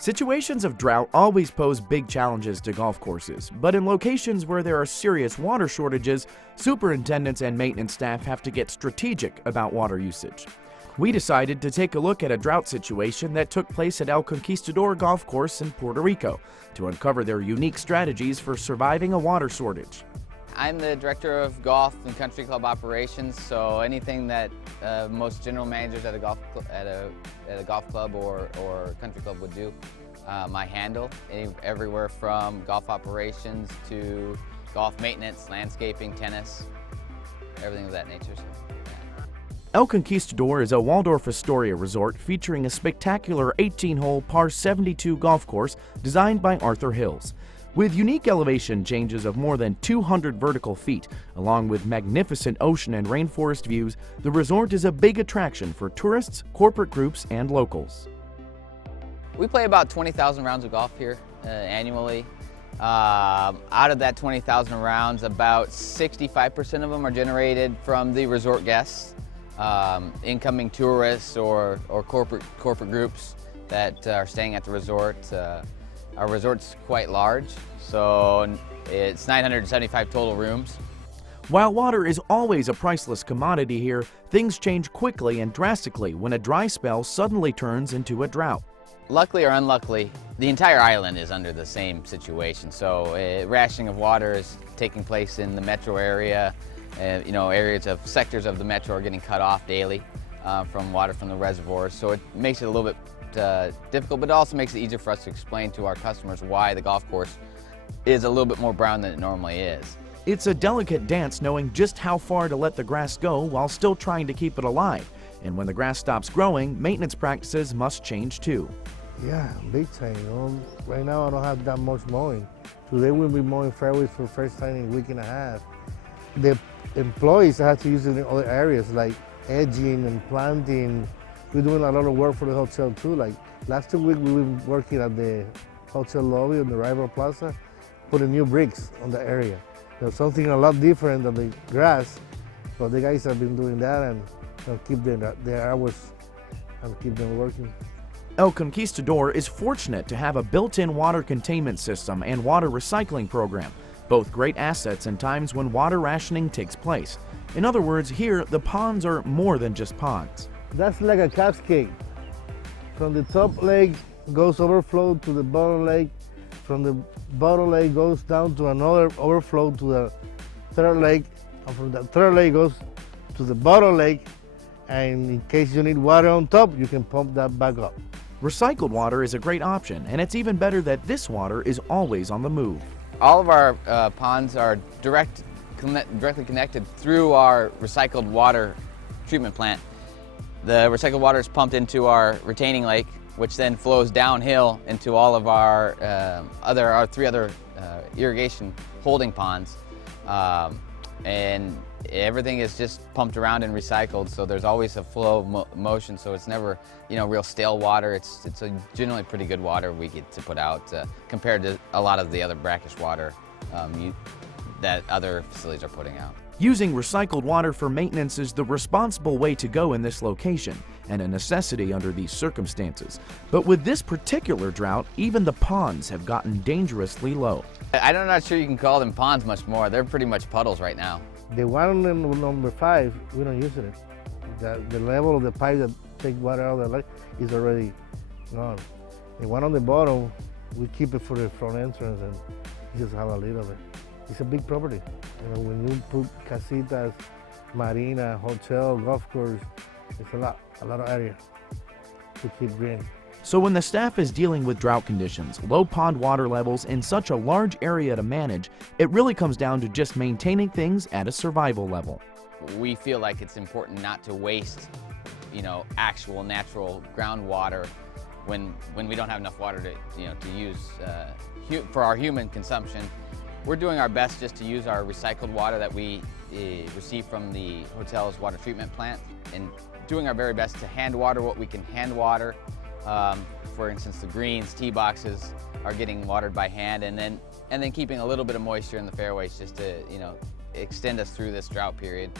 Situations of drought always pose big challenges to golf courses, but in locations where there are serious water shortages, superintendents and maintenance staff have to get strategic about water usage. We decided to take a look at a drought situation that took place at El Conquistador golf course in Puerto Rico to uncover their unique strategies for surviving a water shortage. I'm the director of golf and country club operations, so anything that most general managers at a golf club or country club would do, I handle. Everywhere from golf operations to golf maintenance, landscaping, tennis, everything of that nature. So, yeah. El Conquistador is a Waldorf Astoria resort featuring a spectacular 18-hole par 72 golf course designed by Arthur Hills. With unique elevation changes of more than 200 vertical feet, along with magnificent ocean and rainforest views, the resort is a big attraction for tourists, corporate groups, and locals. We play about 20,000 rounds of golf here annually. Out of that 20,000 rounds, about 65% of them are generated from the resort guests, incoming tourists or corporate groups that are staying at the resort. Our resort's quite large, so it's 975 total rooms. While water is always a priceless commodity here, things change quickly and drastically when a dry spell suddenly turns into a drought. Luckily or unluckily, the entire island is under the same situation. So rationing of water is taking place in the metro area. Sectors of the metro are getting cut off daily from water from the reservoirs. So it makes it a little bit difficult, but it also makes it easier for us to explain to our customers why the golf course is a little bit more brown than it normally is. It's a delicate dance knowing just how far to let the grass go while still trying to keep it alive. And when the grass stops growing, maintenance practices must change too. Yeah, big time. Right now I don't have that much mowing. Today we'll be mowing fairways for the first time in a week and a half. The employees have to use it in other areas like edging and planting. We're doing a lot of work for the hotel too. Like last 2 weeks we were working at the hotel lobby on the Rival Plaza, putting new bricks on the area. There's something a lot different than the grass, but the guys have been doing that and keep their hours and keep them working. El Conquistador is fortunate to have a built-in water containment system and water recycling program, both great assets in times when water rationing takes place. In other words, here the ponds are more than just ponds. That's like a cascade. From the top lake goes overflow to the bottom lake. From the bottom lake goes down to another overflow to the third lake. And from the third lake goes to the bottom lake. And in case you need water on top, you can pump that back up. Recycled water is a great option, and it's even better that this water is always on the move. All of our ponds are directly connected through our recycled water treatment plant. The recycled water is pumped into our retaining lake, which then flows downhill into all of our three other irrigation holding ponds. And everything is just pumped around and recycled, so there's always a flow of motion, so it's never, real stale water. It's a generally pretty good water we get to put out compared to a lot of the other brackish water that other facilities are putting out. Using recycled water for maintenance is the responsible way to go in this location, and a necessity under these circumstances. But with this particular drought, even the ponds have gotten dangerously low. I'm not sure you can call them ponds much more. They're pretty much puddles right now. The one on number 5, we don't use it. The level of the pipe that takes water out of the lake is already gone. The one on the bottom, we keep it for the front entrance and just have a little bit. It's a big property. When you put casitas, marina, hotel, golf course, it's a lot of area to keep green. So when the staff is dealing with drought conditions, low pond water levels, and such a large area to manage, it really comes down to just maintaining things at a survival level. We feel like it's important not to waste, actual natural groundwater when we don't have enough water to use for our human consumption. We're doing our best just to use our recycled water that we receive from the hotel's water treatment plant, and doing our very best to hand water what we can hand water. For instance, the greens, tee boxes are getting watered by hand, and then keeping a little bit of moisture in the fairways just to extend us through this drought period.